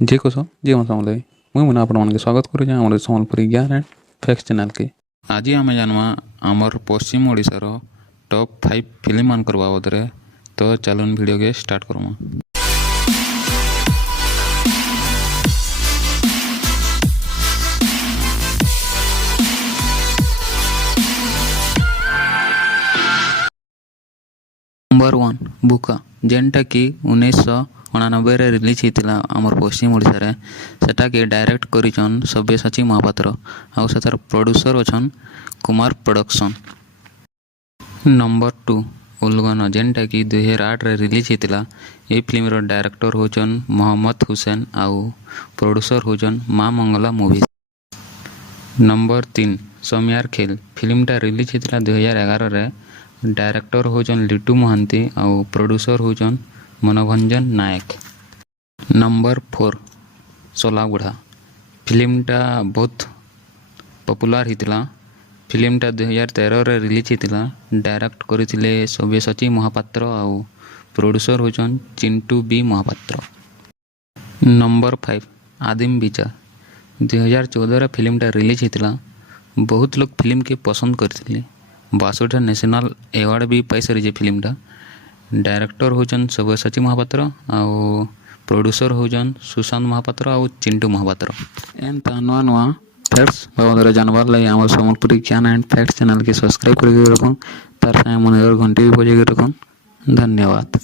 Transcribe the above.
जे कुछ जे मत समझे मुई मन आपण मन के स्वागत करू आम सम्बलपुरी ज्ञान एंड फैक्ट्स चैनल के। आज आम जानवा आमर पश्चिम ओडिशार टॉप 5 फिल्म मान बाबद रे। तो चलन वीडियो के स्टार्ट करूँ। नंबर 1 बुका जेनटा कि 1999 रे रिलीज होता आमर पश्चिम ओडिशा रे। सेटा के डायरेक्ट करिछन सब्यसाची महापात्र आउ सेतार प्रोड्यूसर अछन कुमार प्रोडक्शन। नंबर 2 उलगन जेनटा कि 2008 रे रिलीज होता। ये फिल्म रो डायरेक्टर होचन मोहम्मद हुसैन आउ प्रोड्यूसर होचन माँ मंगला मूवी। नंबर 3 समियार खेल फिल्मटा रिलीज होता 2011 रे। डायरेक्टर होचन लिटू महांती आउ प्रोड्यूसर होचन मनोभंजन नायक। नंबर 4 सोला बुढ़ा फिल्मटा बहुत पॉपुलर होता। फिल्मटा 2013 रे रिलीज होता। डायरेक्ट करथिले सब्यसाची महापात्र आउ प्रोड्यूसर होचन चिंटू बी महापात्र। नंबर 5 आदिम विचार 2014 रे फिल्मटा रिलीज होता। बहुत लोग फिल्म के पसंद करथिले। 62 नेशनल अवार्ड भी पाई सारी फिल्मटा। डायरेक्टर होचन सब्यसाची महापात्र आउ प्रोड्यूसर होचन सुशांत महापात्र आउ चिंटू महापात्र। एंता नुआ नुआ फैक्ट्स बाबद जानवर लगे आम सम्बलपुरी ज्ञान एंड फैक्ट्स चैनल के सब्सक्राइब करके रखुन। तार साथ मन घंटी भी बजे रखुन। धन्यवाद।